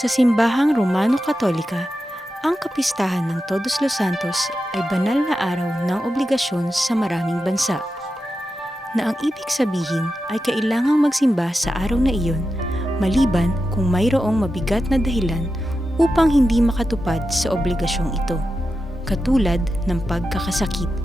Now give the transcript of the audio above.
Sa simbahang Romano-Katolika, ang kapistahan ng Todos los Santos ay banal na araw ng obligasyon sa maraming bansa, na ang ibig sabihin ay kailangang magsimba sa araw na iyon maliban kung mayroong mabigat na dahilan upang hindi makatupad sa obligasyong ito, katulad ng pagkakasakit.